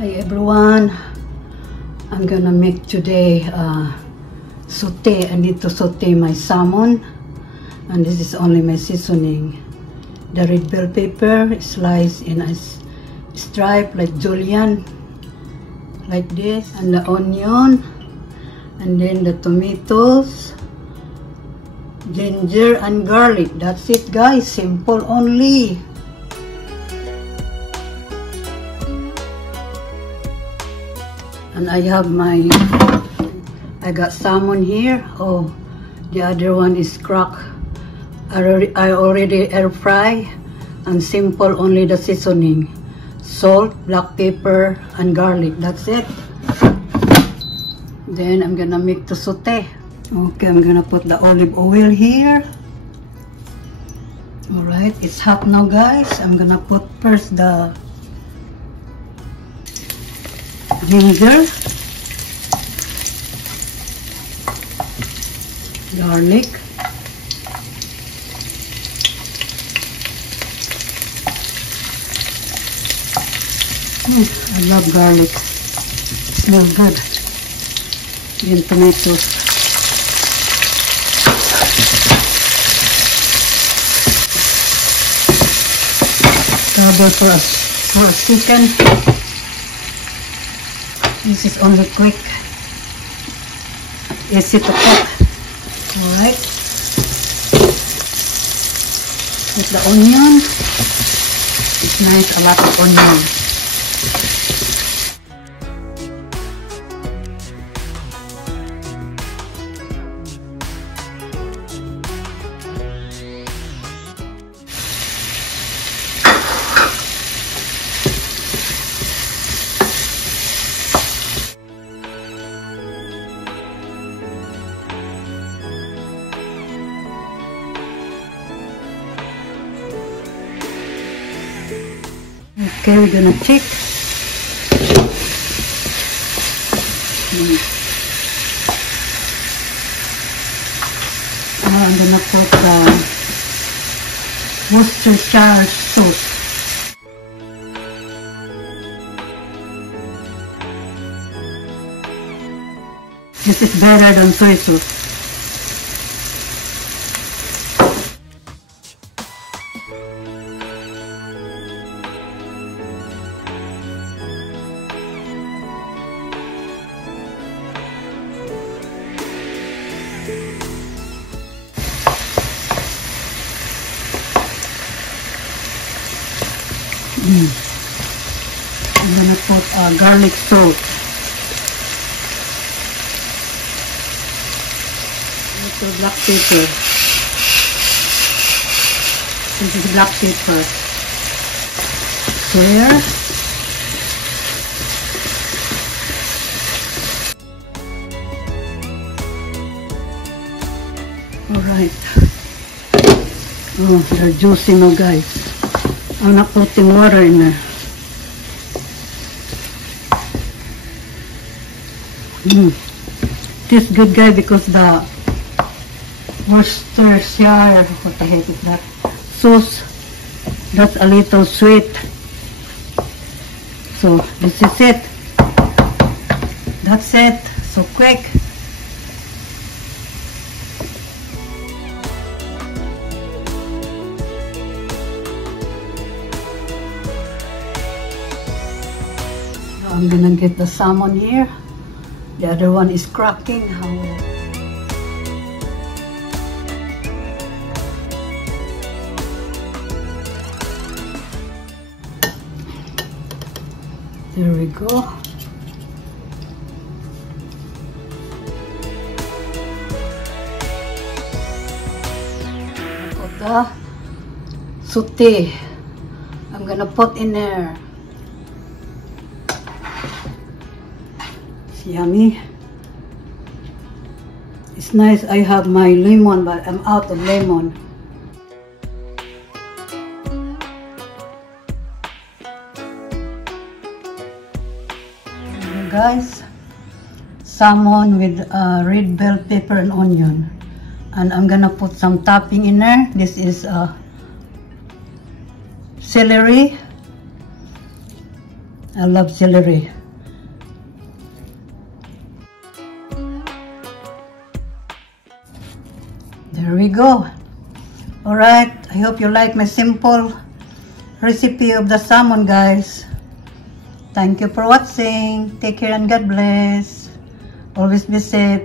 Hi everyone, I'm gonna make today saute. I need to saute my salmon, and this is only my seasoning. The red bell pepper sliced in a stripe like julienne, like this, and the onion, and then the tomatoes, ginger and garlic. That's it guys, simple only. And I got salmon here. Oh, the other one is cracked. I already air fry, and simple only the seasoning: salt, black pepper, and garlic. That's it. Then I'm gonna make the saute. Okay, I'm gonna put the olive oil here. All right, it's hot now guys. I'm gonna put first the ginger, garlic, I love garlic, smells good. Then tomatoes, cover for a chicken. This is only quick, easy to cook. Alright, put the onion. It's nice, a lot of onion. Okay, we're gonna check. I'm gonna put the Worcestershire sauce. This is better than soy sauce. I'm gonna put garlic salt, little black pepper. This is black pepper. Clear. All right. Oh, they're juicy now, guys. I'm not putting water in there. Tastes good guys, because the Worcestershire, what the heck is that, sauce, that's a little sweet. So this is it. That's it. So quick. I'm gonna get the salmon here. The other one is cracking. There we go. Put the saute. I'm gonna put in there. Yummy. It's nice. I have my lemon, but I'm out of lemon. Guys, salmon with red bell pepper and onion, and I'm gonna put some topping in there. This is celery, I love celery. There we go. Alright, I hope you like my simple recipe of the salmon, guys. Thank you for watching. Take care and God bless. Always be safe.